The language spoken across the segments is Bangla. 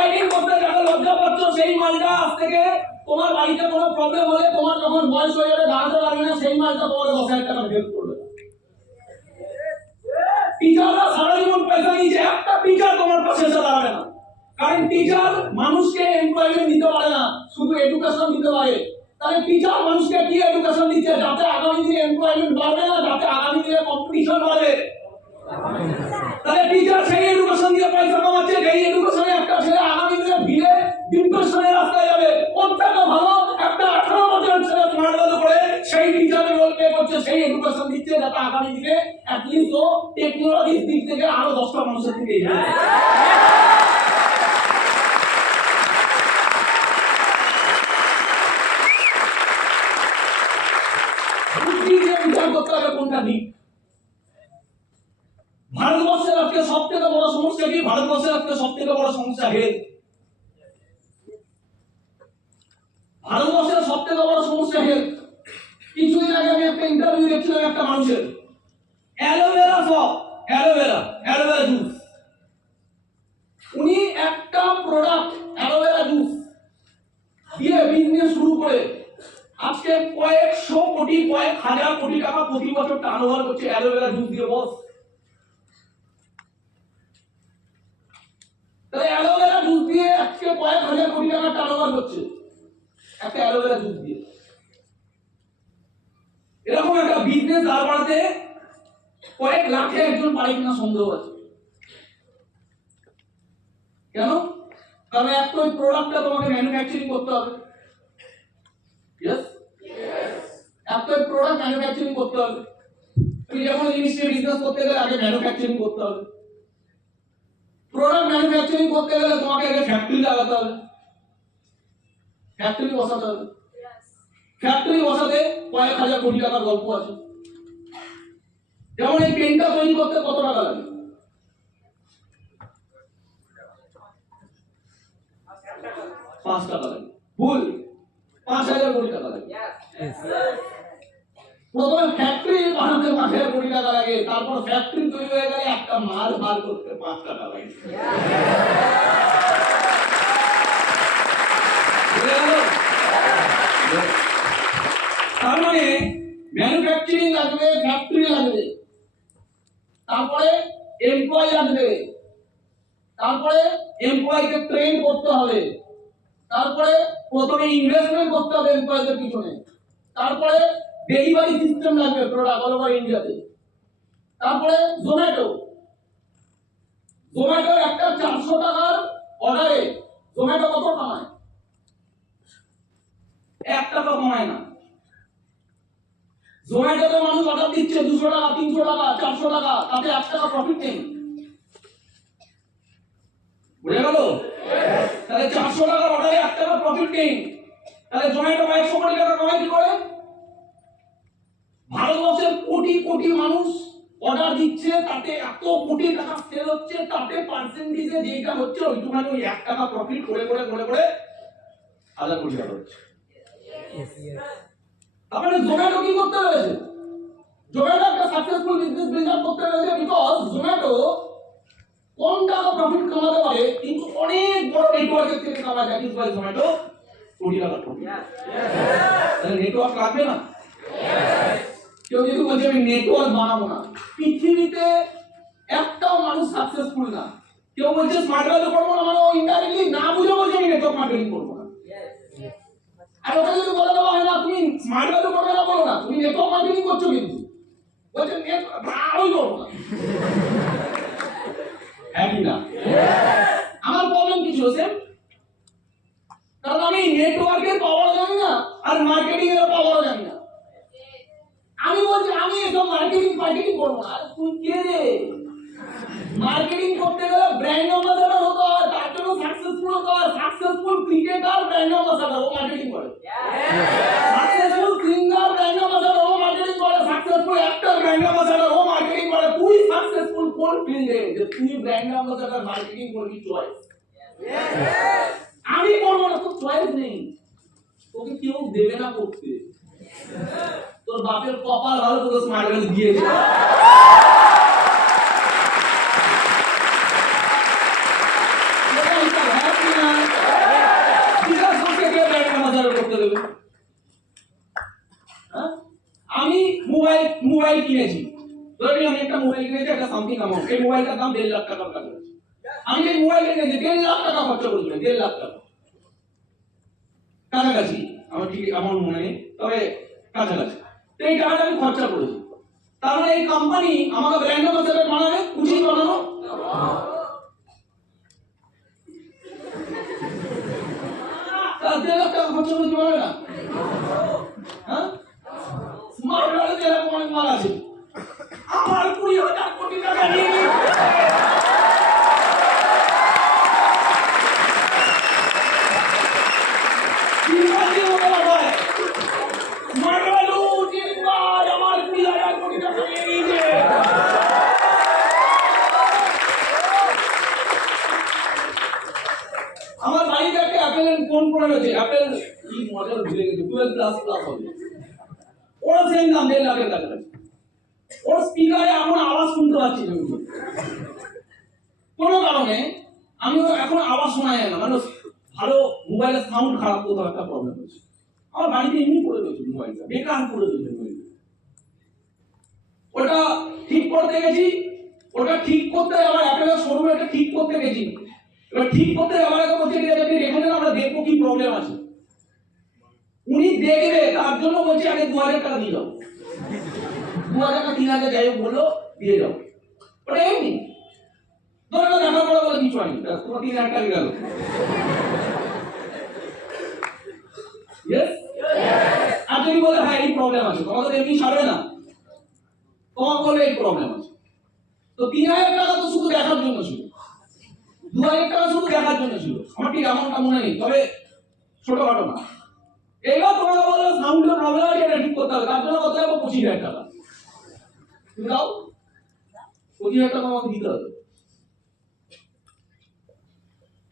রাইটিং করতে যারা লজ্জা পাচ্ছ সেই মালটা আজ থেকে তোমার বাড়িতে কোনো প্রবলেম হলে তোমার যখন বয়স হয়ে যাবে দাঁড়াতে পারবে না সেই মালটা তোমাকে 10,000 টাকা হেল্প করবে। টিচাররা সারা জীবন পয়সা নিয়েছে, একটা টিচার তোমার পাশে এসে দাঁড়াবে না। কারণ টিচার মানুষকে এমপ্লয়মেন্ট দিতে পারে না, শুধু এডুকেশন দিতে পারে। তাহলে টিচার মানুষকে কি এডুকেশন দিচ্ছে? যাতে আগামী দিনে এমপ্লয়মেন্ট বাড়বে না, যাতে আগামী দিনে কম্পিটিশন বাড়বে। তাহলে টিচার সেই এডুকেশন দিয়ে পয়সা কামাচ্ছে, সেই এডুকেশনে একটা ছেলে আগামী দিনে ভিড়ে ডিপ্রেশনের রাস্তায় যাবে। কোনটাকে ভালো? একটা 18 বছরের ছেলে স্মার্ট ভ্যালু করে সেই টিচারের রোল প্লে করছে, সেই এডুকেশন দিচ্ছে যাতে আগামী দিনে অ্যাটলিস্ট ও টেকনোলজির দিক থেকে আরো 10টা মানুষের দিকে এগিয়ে যায়। ভারতবর্ষের আজকে সব থেকে বড় সমস্যা কি? ভারতবর্ষের আজকে সব থেকে বড় সমস্যা হেলথ। ভারতবর্ষের সব থেকে বড় সমস্যা হেলথ। কিছুদিন আগে আমি একটা ইন্টারভিউ দেখছিলাম একটা মানুষের, অ্যালোভেরা সব অ্যালোভেরা জুস। উনি একটা প্রোডাক্ট অ্যালোভেরা জুস দিয়ে বিজনেস শুরু করে আজকে কয়েকশো কোটি কয়েক হাজার কোটি টাকা প্রতি বছর টার্নওভার করছে অ্যালোভেরা জুস দিয়ে। বস, তাহলে অ্যালোভেরা জুস দিয়ে আজকে কয়েক হাজার কোটি টাকা টার্নওভার করছে একটা অ্যালোভেরা জুস দিয়ে। এরকম একটা বিজনেস দাঁড় করাতে কয়েক লাখে একজন পারে কিনা সন্দেহ আছে। কেন? কারণ একটা ওই প্রোডাক্টটা তোমাকে ম্যানুফ্যাকচারিং করতে হবে। ইয়েস, একটা ওই প্রোডাক্ট ম্যানুফ্যাকচারিং করতে হবে। তুমি যখন জিনিস নিয়ে বিজনেস করতে গেলে আগে ম্যানুফ্যাকচারিং করতে হবে। প্রোডাক্ট ম্যানুফ্যাকচারিং করতে গেলে তোমাকে আগে ফ্যাক্টরি লাগাতে হবে, ফ্যাক্টরি বসাতে হবে। ফ্যাক্টরি বসাতে কয়েক হাজার কোটি টাকার গল্প আছে। যেমন এই পেনটা তৈরি করতে কত টাকা লাগে? 5 টাকা লাগে। ভুল, 5,000 কোটি টাকা লাগে। প্রথমে ফ্যাক্টরি বানাতে 5,000 কোটি টাকা লাগে, তারপর ফ্যাক্টরি তৈরি হয়ে গেলে একটা মাল বার করতে 5 টাকা লাগে। তার মানে ম্যানুফ্যাকচারিং লাগবে, ফ্যাক্টরি লাগবে, তারপরে এমপ্লয়ি লাগবে, তারপরে এমপ্লয়িকে ট্রেন করতে হবে, তারপরে প্রথমে ইনভেস্টমেন্ট করতে হবে এমপ্লয়িদের পিছনে, তারপরে ডেলিভারি সিস্টেম লাগবে প্রোডাক্ট অল ওভার ইন্ডিয়াতে, তারপরে জোম্যাটো একটা 400 টাকার অর্ডারে জোম্যাটো কত কামায়? 1 টাকা কামায় না। জোম্যাটোতে মানুষ অর্ডার দিচ্ছে 200 টাকা, 300 টাকা, 400 টাকা, তাতে 1 টাকা প্রফিট নেই। বুঝে গেল? তাহলে 400 টাকার অর্ডারে 1 টাকা প্রফিট নেই, তাহলে জোম্যাটো 100 কোটি টাকা কামায় কি করে? ভারতবর্ষের কোটি কোটি মানুষ অর্ডার দিচ্ছে, তাতে এত কোটি টাকা সেল হচ্ছে, তাতে পার্সেন্টেজে যেটা হচ্ছে ওইটুখানি ওই 1 টাকা প্রফিট করে 1,000 কোটি টাকা হচ্ছে। তাহলে জোম্যাটো কি করতে হয়েছে? জোম্যাটো একটা সাকসেসফুল বিজনেস বিল্ড আপ করতে হয়েছে, বিকজ জোম্যাটো কম টাকা প্রফিট কামাতে পারে কিন্তু অনেক বড় নেটওয়ার্কের থেকে কামায়। দ্যাট ইজ ওয়াই জোম্যাটো কোটি টাকা প্রফিট। তাহলে নেটওয়ার্ক লাগবে না? কেউ যদি বলছে আমি নেটওয়ার্ক বানাবো না, পৃথিবীতে একটাও মানুষ সাকসেসফুল না। কেউ বলছে স্মার্ট ভ্যালু করবো না, মানে ইনডাইরেক্টলি না বুঝে বলছে আমি নেটওয়ার্ক মার্কেটিং করবো না। আর ওটা যদি বলে দেওয়া হয় না তুমি স্মার্ট ভ্যালু করবে না, বলো না তুমি নেটওয়ার্ক মার্কেটিং করছো, কিন্তু বলছে ভালোই করবো না। হ্যাঁ কি না? আমার প্রবলেম কি ছিল সেম? কারণ আমি নেটওয়ার্কের পাওয়ার জানি না আর মার্কেটিং এর পাওয়ার জানি না। আমি বলছি আমি এসব মার্কেটিং করবো না। তুই কে রে? মার্কেটিং করতে গেলে ব্র্যান্ড অ্যাম্বাসাডর হতে হয়, তার জন্য সাকসেসফুল হতে হয়। সাকসেসফুল ক্রিকেটার ব্র্যান্ড অ্যাম্বাসাডর, ও মার্কেটিং করে। সাকসেসফুল সিঙ্গার ব্র্যান্ড অ্যাম্বাসাডর, ও মার্কেটিং করে। সাকসেসফুল অ্যাক্টর ব্র্যান্ড অ্যাম্বাসাডর, ও মার্কেটিং করে। তুই সাকসেসফুল কোন ফিল্ডে যে তুই ব্র্যান্ড অ্যাম্বাসাডর মার্কেটিং করবি? চয়েস। আমি করবো না, তোর চয়েস নেই, তোকে কেউ দেবে না করতে। তোর বাপের কপাল ভালো, তোকে স্মার্ট ভ্যালু দিয়েছে। কিনেছি, ধরে আমি একটা মোবাইল কিনেছি একটা সামথিং অ্যামাউন্ট, এই মোবাইলটার দাম 1.5 লাখ টাকার কাছে। আমি এই মোবাইল কিনেছি 1.5 লাখ টাকা খরচা করেছি, 1.5 লাখ টাকা কাছাকাছি, আমার ঠিক অ্যামাউন্ট মনে নেই, তবে কাছাকাছি। তো এই টাকাটা আমি খরচা করেছি, তার মানে এই কোম্পানি আমাকে ব্র্যান্ড অ্যাম্বাসেডর বানাবে, খুশি বানানো। তার 1.5 লাখ টাকা খরচা করতে পারবে না? হ্যাঁ, স্মার্ট ভ্যালিতে এরকম অনেক মাল আছে। আমার 20,000 কোটি টাকা নিয়ে আমার বাড়িতে একটা অ্যাপেল ফোন পড়ে রয়েছে, অ্যাপেল কি মডেল ভুলে গেছি, 12 প্লাস প্লাস হবে, ওরা সেম দাম 1.5 লাখের কাছাকাছি। ওর স্পিকারে এখন আওয়াজ শুনতে পাচ্ছি না কোনো কারণে, আমি এখন আওয়াজ শোনা যায় না, মানে ভালো মোবাইলের সাউন্ড খারাপ, কোথাও একটা প্রবলেম হচ্ছে। আমার বাড়িতে এমনি পড়ে রয়েছে মোবাইলটা, বেকার পড়ে রয়েছে মোবাইলটা। ওটা ঠিক করতে গেছি, ওটা ঠিক করতে আবার অ্যাপেলের শোরুমে এটা ঠিক করতে গেছি, এবার ঠিক করতে আবার একটা বলছে ঠিক আছে আপনি রেখে দেন, আমরা দেখবো কি প্রবলেম আছে। উনি দেখবে, তার জন্য বলছে আগে 2,000 টাকা দিয়ে দাও, 2,000 টাকা 3,000 যাই হোক বললো দিয়ে দাও। ওটা এমনি ধরে না, দেখা করে বলে কিছু হয়নি, তোমার 3,000 টাকা গেল। আর যদি বলে হ্যাঁ এই প্রবলেম আছে, তোমাকে এমনি ছাড়বে না, তোমাকে বলে এই প্রবলেম আছে। তো 3,000 টাকা তো শুধু দেখার জন্য ছিল, 2,000 টাকা শুধু দেখার জন্য ছিল, আমার ঠিক এমনটা মনে নেই, তবে ছোটখাটো না। এবার তোমাকে বলে সাউন্ডের প্রবলেম আছে, এটা ঠিক করতে হবে, তার জন্য কত লাগবে? 25,000 টাকা। তুমি দাও, 25,000 টাকা আমাকে দিতে হবে।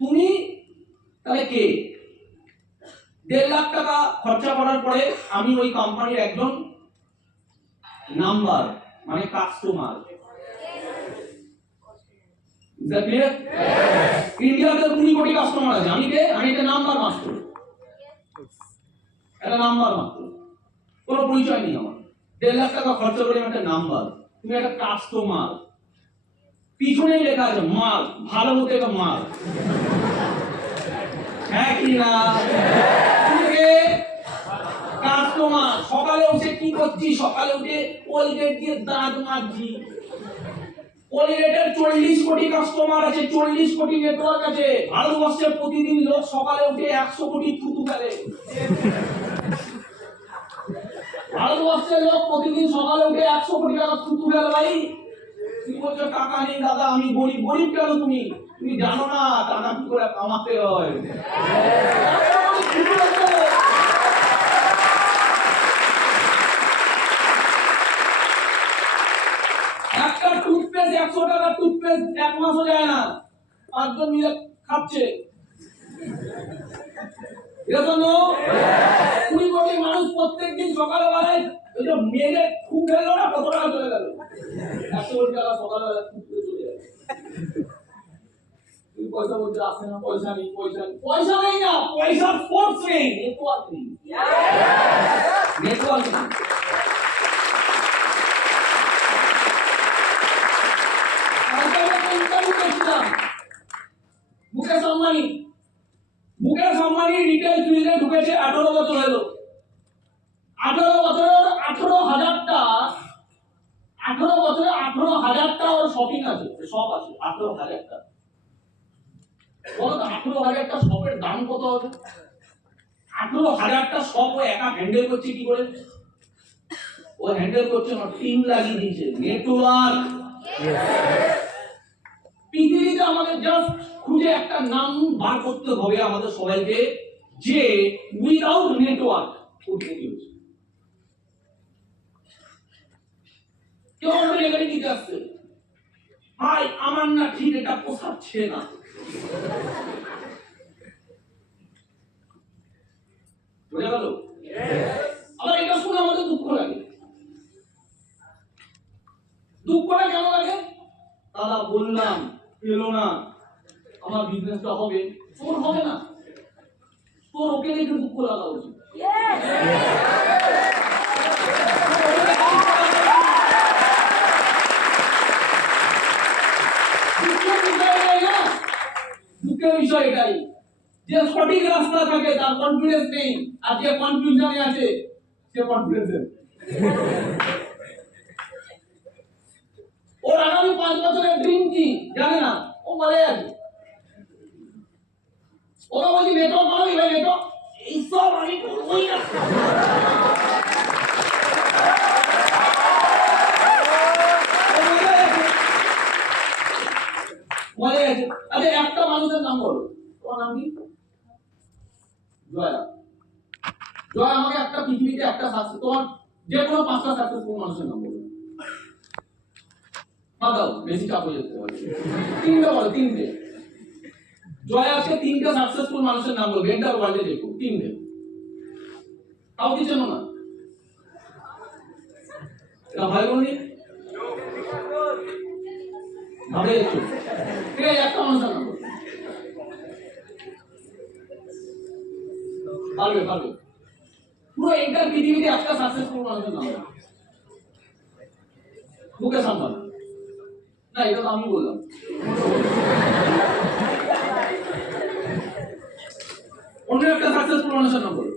তুমি তাহলে কে? 1.5 লাখ টাকা খরচা করার পরে আমি ওই কোম্পানির একজন নাম্বার, মানে কাস্টমার। ইন্ডিয়াতে 20 কোটি কাস্টমার আছে, আমি কে? আমি একটা নাম্বার মাত্র, একটা নাম্বার মাত্র, কোনো পরিচয় নেই আমার। 1.5 লাখ টাকা খরচা করে একটা নাম্বার, তুমি একটা কাস্টমার। পিছনেই লেখা আছে মাল, ভালো মতো একটা মাল, হ্যাঁ কি না? কাস্টমার। সকালে উঠে কি করছি? সকালে উঠে কোলগেট দিয়ে দাঁত মাজছি। কোলগেটের 40 কোটি কাস্টমার আছে, 40 কোটি নেটওয়ার্ক আছে। ভারতবর্ষে প্রতিদিন লোক সকালে উঠে 100 কোটি থুতু ফেলে। ভারতবর্ষের লোক প্রতিদিন সকালে উঠে 100 কোটি টাকা থুতু ফেলে। ভাই তুমি বলছো টাকা নেই দাদা, আমি গরিব। গরিব কেন তুমি? তুমি জানো না টাকা কি করে কামাতে হয়? একটা টুথপেস্ট 100 টাকা টুথপেস্ট 1 মাসও যায় না, 5 জন মিলে খাচ্ছে। এরকম 20 কোটি মানুষ প্রত্যেকদিন সকালবেলায় ওই যে মেঘে খুব ফেললো না, কত টাকা চলে গেল? 100 কোটি টাকা সকালবেলা খুব ফেলে চলে গেল। পয়সা বলতে আসে না, পয়সা নেই, পয়সা নেই, পয়সা নেই না, পয়সার ফোর্স নেই, নেটওয়ার্ক নেই, নেটওয়ার্ক নেই। মুকেশ আম্বানি, মুকেশ আম্বানি রিটেল ফিল্ডে ঢুকেছে 18 বছর হলো। 18 বছরে 18,000টা, 18 বছরে 18,000টা ওর শপিং আছে, শপ আছে 18,000টা। বলো তো 18,000টা শপের দাম কত হবে? 18,000টা শপ ও একা হ্যান্ডেল করছে কি করে? ও হ্যান্ডেল করছে না, টিম লাগিয়ে দিয়েছে, নেটওয়ার্ক। পৃথিবীতে আমাদের জাস্ট খুঁজে একটা নাম বার করতে হবে আমাদের সবাইকে, যে উইদাউট নেটওয়ার্ক উঠে গিয়েছে। কেউ আমাদের এখানে কি আসছে, ভাই আমার না ঠিক এটা পোষাচ্ছে না, বুঝে গেল? আবার এটা শুনে আমাদের দুঃখ লাগে। দুঃখটা কেন লাগে? দাদা বললাম পেলো না, আমার বিজনেসটা হবে, তোর হবে না, তোর ওকে দেখে দুঃখ লাগা উচিত। দুঃখের বিষয় এটাই যে সঠিক রাস্তা থাকে তার কনফিডেন্স নেই, আর যে কনফিউশনে আছে সে কনফিডেন্স ওর আগামী 5 বছরের ড্রিম কি জানে না, ও মারা যাবে। ওরা বলছি নেটওয়ার্ক বানাবি ভাই, নেটওয়ার্ক এইসব আমি করবোই না। মনে আছে? আচ্ছা একটা মানুষের নাম বলো, তোমার নাম কি? জয়া। জয়া আমাকে একটা পৃথিবীতে একটা সাকসেস, তোমার যে কোনো 5টা সাকসেসফুল মানুষের নাম বলো। দাও বেশি চাপ হয়ে যেতে পারে, 3টা বলো, 3টে। জয়া আজকে 3টা সাকসেসফুল মানুষের নাম বলবে, এন্টার ওয়ার্ল্ডে দেখো 3টে। তাও কি জানো না? এটা ভাই বলনি ভাবে যাচ্ছ, ঠিক আছে? একটা মানুষের নাম বলো, পারবে পারবে। পুরো এন্টার পৃথিবীতে একটা সাকসেসফুল মানুষের নাম বলো, মুখে সামনে না, এটা তো আমি বললাম। অন্য একটা সাকসেসফুল মানুষের নাম বলো।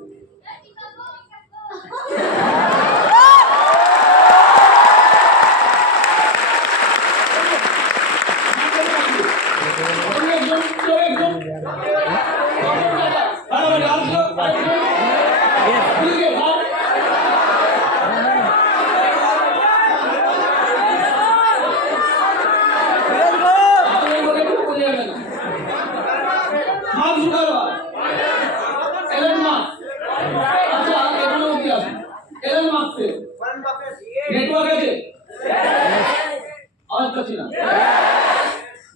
নেটওয়ার্ক আছে? আওয়াজ পাচ্ছি না।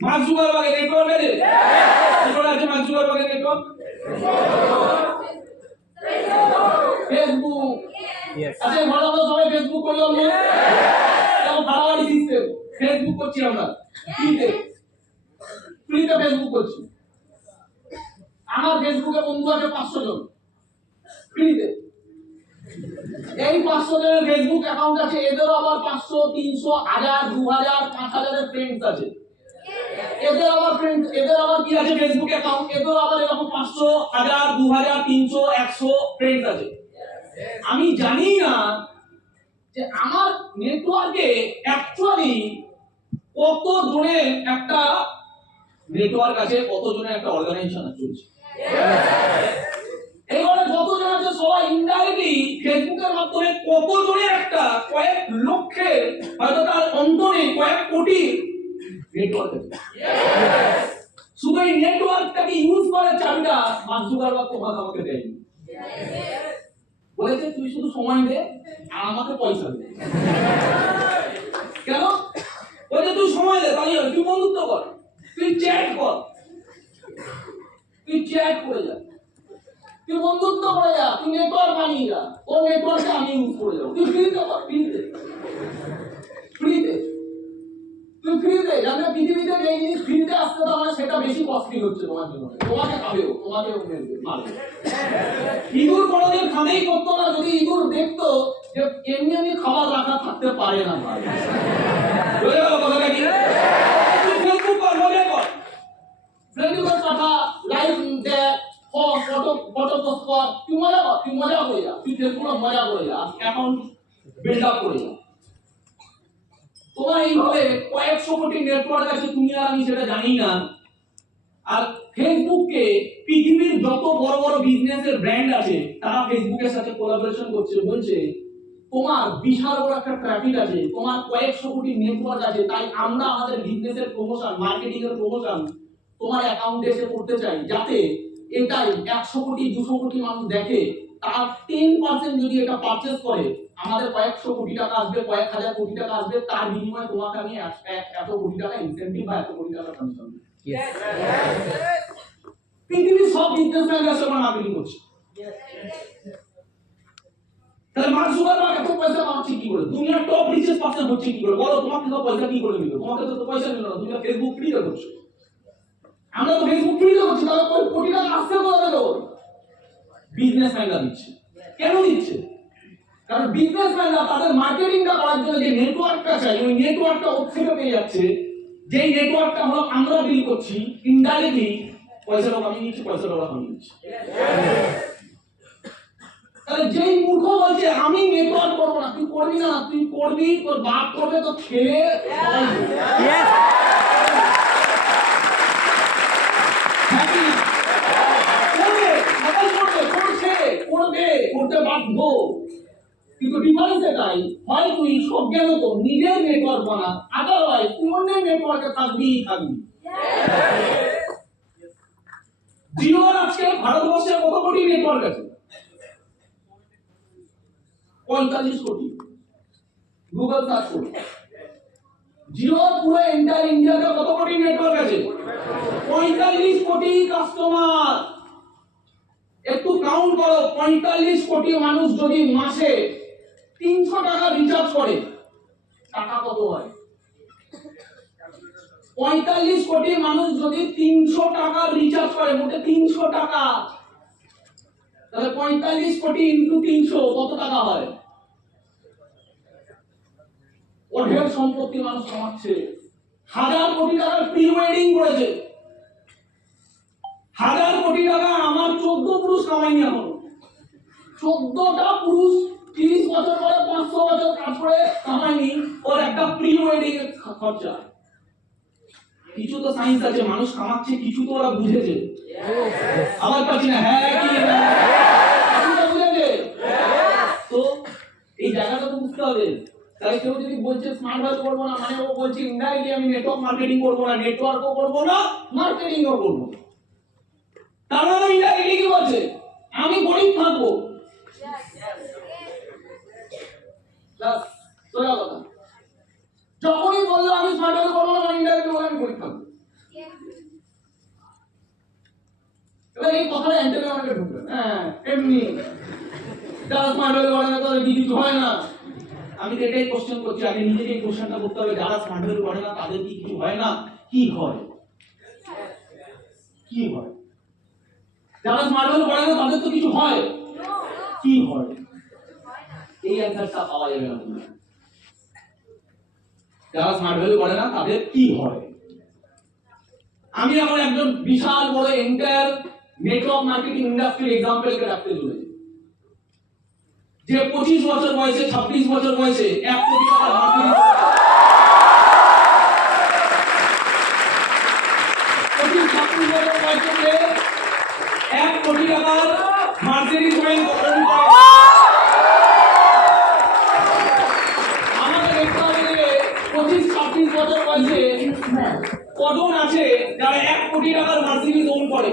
মার্ক জুকারবার্গের নেটওয়ার্ক আছে? কোথায় আছে মার্ক জুকারবার্গের নেটওয়ার্ক? ফেসবুক। আচ্ছা বড় বড় সবাই ফেসবুক করি আমরা, এখন ভাড়াবাড়ি সিস্টেম। ফেসবুক করছি আমরা ফ্রিতে, ফ্রিতে ফেসবুক করছি। আমার ফেসবুকে বন্ধু আছে 500 জন ফ্রিতে। এই 500 জনের ফেসবুক অ্যাকাউন্ট আছে, এদেরও আবার 500, 300, 1000, 2000, 5000 এর ফ্রেন্ডস আছে। এদের আবার ফ্রেন্ডস, এদের আবার কি আছে ফেসবুক অ্যাকাউন্ট, এদের আবার এরকম 500, 1000, 2000, 300, 100 ফ্রেন্ডস আছে। আমি জানি না যে আমার নেটওয়ার্কে অ্যাকচুয়ালি কত জনের একটা নেটওয়ার্ক আছে, কত জনের একটা অর্গানাইজেশন চলছে। এবারে যতজন আছে সবাই ইনডাইরেক্টলি ফেসবুকের মাধ্যমে কত জনের একটা কয়েক লক্ষের, হয়তো তার অন্তরে কয়েক কোটি নেটওয়ার্ক আছে। শুধু এই নেটওয়ার্কটাকে ইউজ করার চাবিটা মার্ক জুকারবার্গ তোমাকে আমাকে দেয়নি। বলেছে তুই শুধু সময় দে আর আমাকে পয়সা দে। কেন? বলেছে তুই সময় দে, তাহলে তুই বন্ধুত্ব কর, তুই চ্যাট কর, তুই চ্যাট করে যা, তুই বন্ধুত্ব করে যা, তুই নেটওয়ার্ক বানিয়ে যা, ও নেটওয়ার্কটা আমি ইউজ করে যাবো। তুই ফ্রিতে কর, ফ্রিতে ফ্রিতে তুই ফ্রিতে। জানো পৃথিবীতে এই জিনিস ফ্রিতে আসতে তো আমার সেটা বেশি কস্টলি হচ্ছে তোমার জন্য, তোমাকে খাবেও, তোমাকেও মারবে। ইঁদুর কোনোদিন খামেই করতো না যদি ইঁদুর দেখতো যে এমনি এমনি খাবার রাখা থাকতে পারে না। ভাই বুঝে গেল কথাটা কি? তুই ফেসবুক কর, মজা কর, ফেসবুকের কথা লাইভ দেখ, ফটো ফটো পোস্ট কর, তুই মজা কর, তুই মজা করে যা, তুই ফেসবুকে মজা করে যা, অ্যাকাউন্ট বিল্ড আপ করে যা। তোমার এইভাবে কয়েকশো কোটি নেটওয়ার্ক আছে, তুমি আর আমি সেটা জানি না। আর ফেসবুককে পৃথিবীর যত বড় বড় বিজনেসের ব্র্যান্ড আছে তারা ফেসবুকের সাথে কোলাবোরেশন করছে, বলছে তোমার বিশাল বড় একটা ট্রাফিক আছে, তোমার কয়েকশো কোটি নেটওয়ার্ক আছে, তাই আমরা আমাদের বিজনেসের প্রমোশন, মার্কেটিং এর প্রমোশন তোমার অ্যাকাউন্টে এসে করতে চাই, যাতে এটাই 100 কোটি 200 কোটি মানুষ দেখে, তার 10% যদি এটা পারচেজ করে আমাদের কয়েকশো কোটি টাকা আসবে, কয়েক হাজার কোটি টাকা আসবে, তার বিনিময়ে তোমাকে আমি এত কোটি টাকা ইনসেন্টিভ বা এত কোটি টাকা কমিশন। পৃথিবীর সব বিজনেসম্যানরা সবার মার্কেটিং করছে। তাহলে মার্ক জুকারবার্গ এত পয়সা পাচ্ছে কি করে? দুনিয়ার টপ রিচেস্ট পারসন হচ্ছে কি করে? বলো, তোমাকে তো পয়সা কি করে দিল? তোমাকে তো পয়সা দিল না, তুমি তো ফেসবুক ফ্রিতে করছো। আমরা তো ফেসবুক ফ্রিতে করছি, তাহলে কোটি টাকা আসছে কোথা থেকে? বিজনেসম্যানরা দিচ্ছে। কেন দিচ্ছে? কারণ বিজনেসম্যানরা তাদের মার্কেটিংটা করার জন্য যে নেটওয়ার্কটা চাই, ওই নেটওয়ার্কটা ওর থেকে পেয়ে যাচ্ছে। যে নেটওয়ার্কটা আমরা বিল করছি ইনডাইরেক্টলি পয়সাটা আমি নিচ্ছি, পয়সাটা আমি নিচ্ছি। তাহলে যেই মূর্খ বলছে আমি নেটওয়ার্ক করবো না, তুই করবি না, তুই করবি, তোর বাপ করবে, তোর ছেলে করতে বাধ্য। কিন্তু ডিফারেন্স এটাই, হয় তুই সজ্ঞানত নিজের নেটওয়ার্ক বানা, আদারওয়াইজ তুই অন্যের নেটওয়ার্কে থাকবি। জিওর আজকে ভারতবর্ষে কত কোটি নেটওয়ার্ক আছে? 45 কোটি। গুগল সার্চ করুন, জিওর পুরো এন্টায়ার ইন্ডিয়াতে কত কোটি নেটওয়ার্ক আছে? 45 কোটি কাস্টমার। একটু কাউন্ট করো, 45 কোটি মানুষ যদি মাসে 300 টাকা রিচার্জ করে, টাকা কত হয়? 45 কোটি মানুষ যদি 300 টাকা রিচার্জ করে, মোটে 300 টাকা, তাহলে 45 কোটি ইনটু 300 কত টাকা হয়? অঢেল সম্পত্তি মানুষ কামাচ্ছে। 1000 কোটি টাকার প্রি ওয়েডিং করেছে। 1000 কোটি টাকা আমার 14 পুরুষ কামাইনি এখন। 14টা পুরুষ 30 বছর পরে 500 বছর কাজ করে কামাইনি, ওর একটা প্রি ওয়েডিং এর খরচা। কিছু তো সায়েন্স আছে, মানুষ কামাচ্ছে, কিছু তো ওরা বুঝেছে। আবার পাচ্ছি না, হ্যাঁ কি বুঝেছে? তো এই জায়গাটা তো বুঝতে হবে। তাই কেউ যদি বলছে স্মার্ট ভ্যালু করবো না, মানে ও বলছে ইনডাইরেক্টলি আমি নেটওয়ার্ক মার্কেটিং করবো না, নেটওয়ার্কও করবো না, মার্কেটিংও করবো না। তার মানে ইনডাইরেক্টলি কি বলছে? আমি গরিব থাকবো। যখনই বললো আমি স্মার্ট ভ্যালু করবো না, মানে ইনডাইরেক্টলি বলে আমি গরিব থাকবো। এবার এই কথাটা এন্টারপ্রেনারকে ঢুকবে, হ্যাঁ এমনি যারা স্মার্ট ভ্যালু করে না তাদের কিছু হয় না। আমি তো এটাই কোশ্চেন করছি, আগে নিজেকে এই কোশ্চেনটা করতে হবে, যারা স্মার্ট ভ্যালু করে না তাদের কি কিছু হয় না? কি হয়? কি হয়? যারা স্মার্ট ভ্যালু করে না তাদের তো কিছু হয়, কি হয়? এই অ্যানসারটা পাওয়া যাবে না। যারা স্মার্ট ভ্যালু করে না তাদের কি হয়? আমি এখন একজন বিশাল বড় এন্টায়ার নেটওয়ার্ক মার্কেটিং ইন্ডাস্ট্রি এক্সাম্পলকে রাখতে চলেছি, যে 25 বছর বয়সে 26 বছর বয়সে 1 কোটি টাকা মার্সিডিজ বেঞ্জ আমাদের দেখতে হবে যে 25-26 বছর বয়সে কজন আছে যারা 1 কোটি টাকার মার্সিডিজ ওন করে?